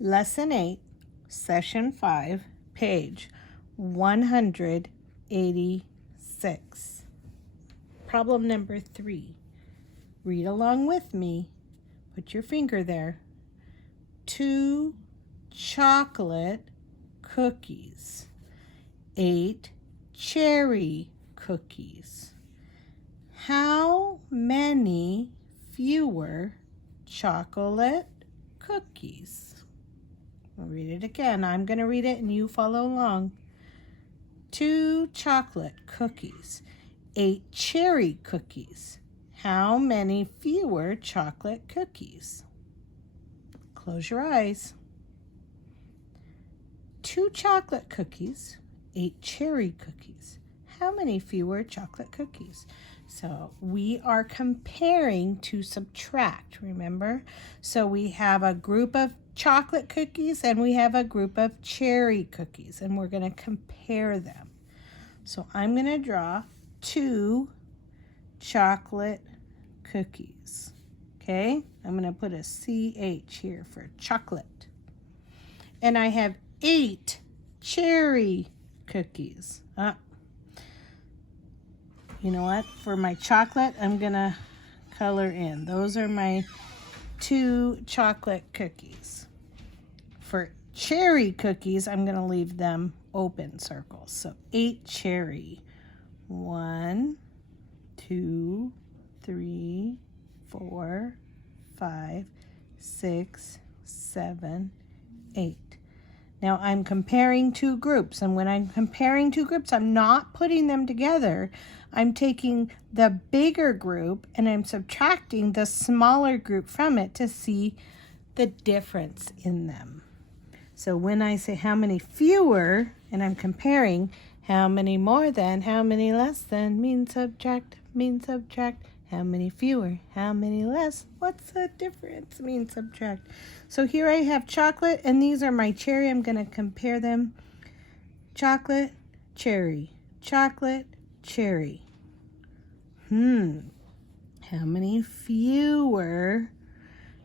Lesson 8, Session 5, page 186. Problem number 3. Read along with me. Put your finger there. 2 chocolate cookies. 8 cherry cookies. How many fewer chocolate cookies? I'll read it again. I'm going to read it and you follow along. 2 chocolate cookies. 8 cherry cookies. How many fewer chocolate cookies? Close your eyes. 2 chocolate cookies. 8 cherry cookies. How many fewer chocolate cookies? So we are comparing to subtract, remember? So we have a group of chocolate cookies and we have a group of cherry cookies, and we're going to compare them. So I'm going to draw 2 chocolate cookies. Okay, I'm going to put a CH here for chocolate. And I have 8 cherry cookies. You know what? For my chocolate, I'm going to color in. Those are my 2 chocolate cookies. For cherry cookies, I'm going to leave them open circles. So 8 cherry. 1, 2, 3, 4, 5, 6, 7, 8. Now I'm comparing 2 groups, and when I'm comparing 2 groups, I'm not putting them together. I'm taking the bigger group and I'm subtracting the smaller group from it to see the difference in them. So when I say how many fewer, and I'm comparing how many more than, how many less than, mean subtract, how many fewer, how many less, what's the difference, mean subtract. So here I have chocolate, and these are my cherry. I'm going to compare them. Chocolate, cherry, chocolate, cherry. How many fewer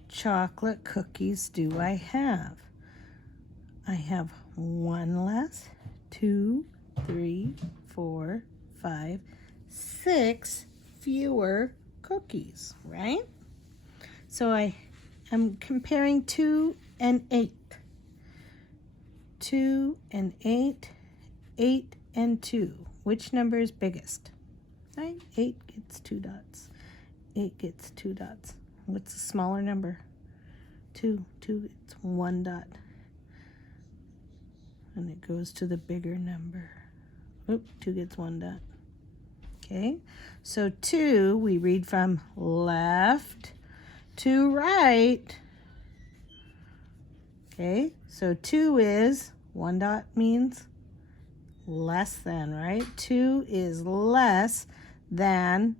chocolate cookies do I have? I have 1 less, 2, 3, 4, 5, 6 fewer cookies, right? So I'm comparing 2 and 8. 2 and 8, 8 and 2. Which number is biggest? Right? 8 gets 2 dots. 8 gets 2 dots. What's the smaller number? 2. 2 gets 1 dot. And it goes to the bigger number. 2 gets 1 dot. Okay, so 2, we read from left to right. Okay, so 2 is, 1 dot means less than, right? 2 is less than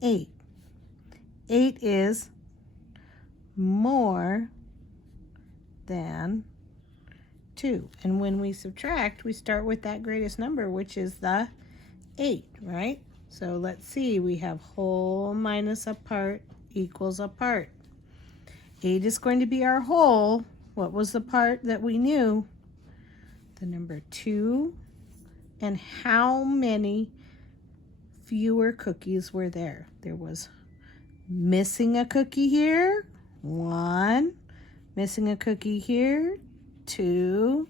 8. 8 is more than 2. And when we subtract, we start with that greatest number, which is the 8, right? So let's see, we have whole minus a part equals a part. 8 is going to be our whole. What was the part that we knew? The number 2. And how many fewer cookies were there? There was missing a cookie here, 1. Missing a cookie here, 2.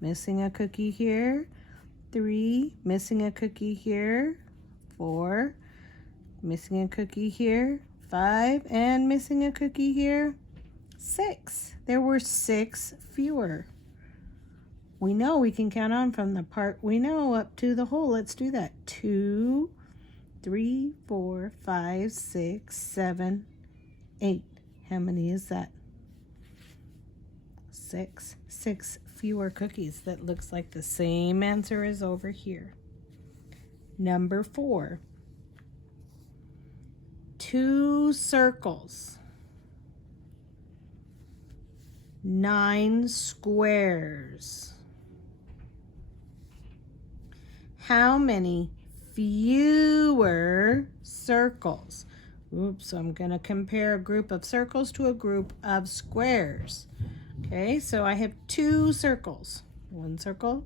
Missing a cookie here, 3. Missing a cookie here, 4. Missing a cookie here, 5. And missing a cookie here, 6. There were 6 fewer. We know we can count on from the part we know up to the whole. Let's do that. 2, 3, 4, 5, 6, 7, 8. How many is that? 6. 6 fewer cookies. That looks like the same answer as over here. Number 4. 2 circles. 9 squares. How many fewer circles? Oops, so I'm going to compare a group of circles to a group of squares. Okay, so I have 2 circles. 1 circle,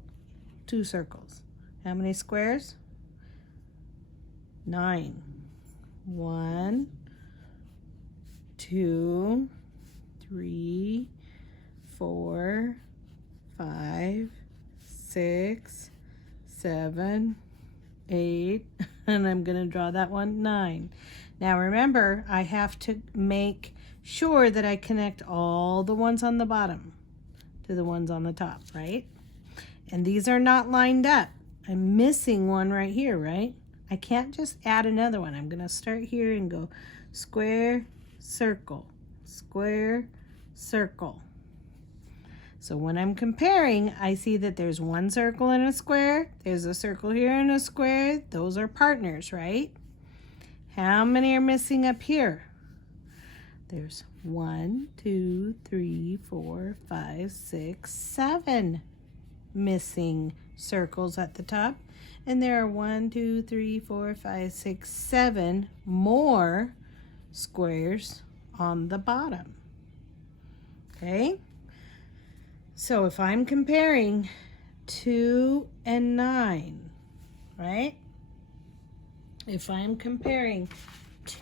2 circles. How many squares? 9. 1, 2, 3, 4, 5, 6, 7, 8, and I'm going to draw that one 9. Now remember, I have to make sure that I connect all the ones on the bottom to the ones on the top, right? And these are not lined up. I'm missing one right here, right? I can't just add another one. I'm going to start here and go square, circle, square, circle. So when I'm comparing, I see that there's 1 circle and a square. There's a circle here and a square. Those are partners, right? How many are missing up here? There's 1, 2, 3, 4, 5, 6, 7 missing circles at the top. And there are 1, 2, 3, 4, 5, 6, 7 more squares on the bottom. Okay? So if I'm comparing 2 and 9, right? If I'm comparing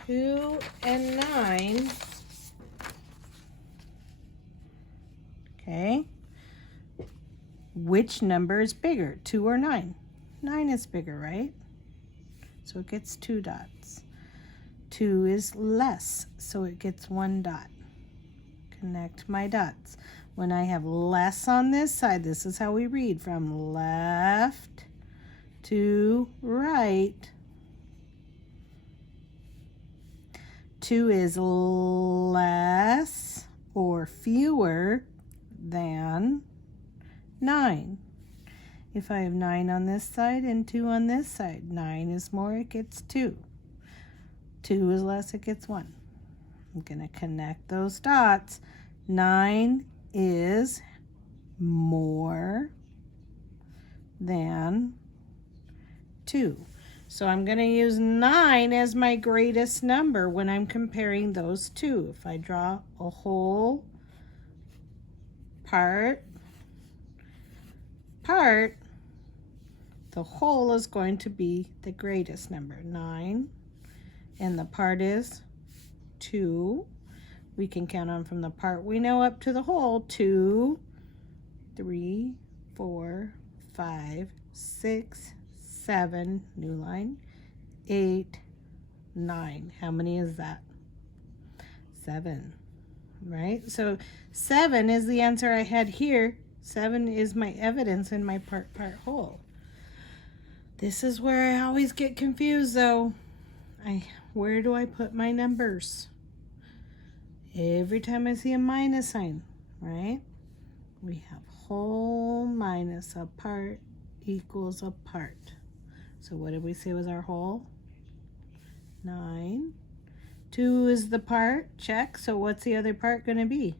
2 and 9, okay, which number is bigger, 2 or 9? 9 is bigger, right? So it gets 2 dots. 2 is less, so it gets 1 dot. Connect my dots. When I have less on this side, this is how we read from left to right. 2 is less or fewer than 9. If I have 9 on this side and 2 on this side, 9 is more, it gets 2. 2 is less, it gets 1. I'm going to connect those dots. 9 is more than 2. So I'm going to use 9 as my greatest number when I'm comparing those two. If I draw a whole part, the whole is going to be the greatest number, 9, and the part is 2. We can count on from the part we know up to the whole, 2, 3, 4, 5, 6, 7, new line, 8, 9. How many is that? 7, right? So 7 is the answer I had here. 7 is my evidence in my part whole. This is where I always get confused though. Where do I put my numbers? Every time I see a minus sign, right? We have whole minus a part equals a part. So what did we say was our whole? 9. 2 is the part, check. So what's the other part going to be?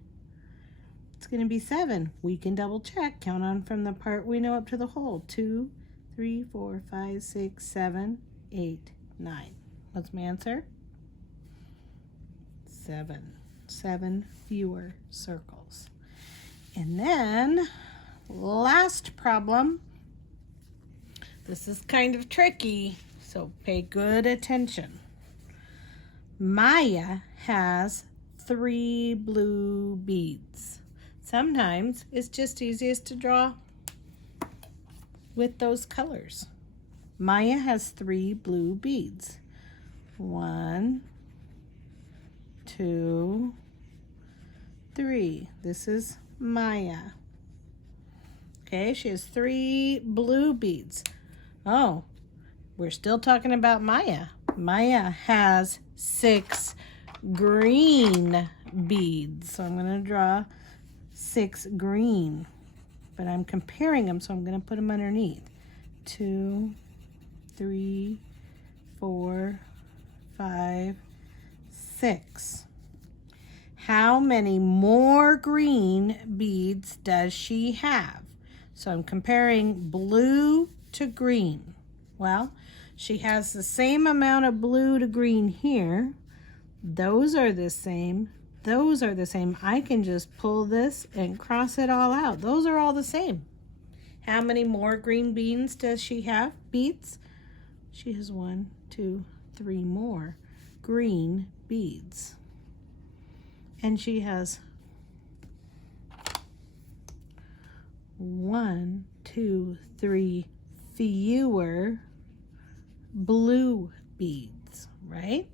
It's going to be 7. We can double check, count on from the part we know up to the whole. 2, 3, 4, 5, 6, 7, 8, 9. What's my answer? 7. 7 fewer circles. And then last problem. This is kind of tricky, so pay good attention. Maya has 3 blue beads. Sometimes it's just easiest to draw with those colors. Maya has 3 blue beads. 1, 2, 3. This is Maya. Okay, she has 3 blue beads. Oh, we're still talking about Maya. Maya has 6 green beads. So I'm going to draw 6 green. But I'm comparing them, so I'm going to put them underneath. 2, 3, 4, 5, 6. How many more green beads does she have? So I'm comparing blue to green. Well, she has the same amount of blue to green here. Those are the same. Those are the same. I can just pull this and cross it all out. Those are all the same. How many more green beans does she have? Beads? She has 1, 2, 3 more green beads. And she has 1, 2, 3 fewer blue beads, right?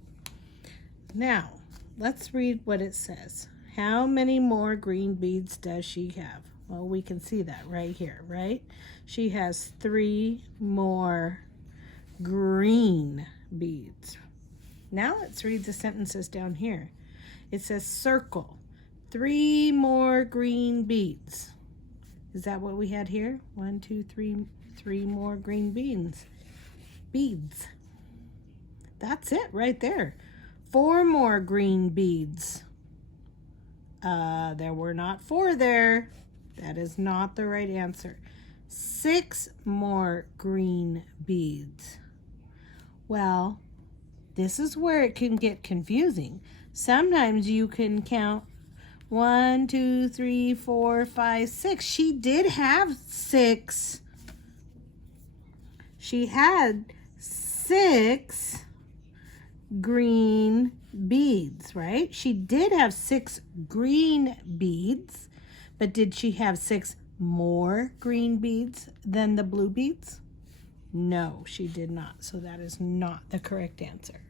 Now, let's read what it says. How many more green beads does she have? Well, we can see that right here, right? She has 3 more green beads. Now let's read the sentences down here. It says circle 3 more green beads. Is that what we had here? 1, 2, 3, 3 more green beans. Beads. That's it right there. 4 more green beads. There were not 4 there. That is not the right answer. 6 more green beads. Well, this is where it can get confusing. Sometimes you can count 1, 2, 3, 4, 5, 6. She did have 6. She had 6 green beads, right? She did have 6 green beads, but did she have 6 more green beads than the blue beads? No, she did not. So that is not the correct answer.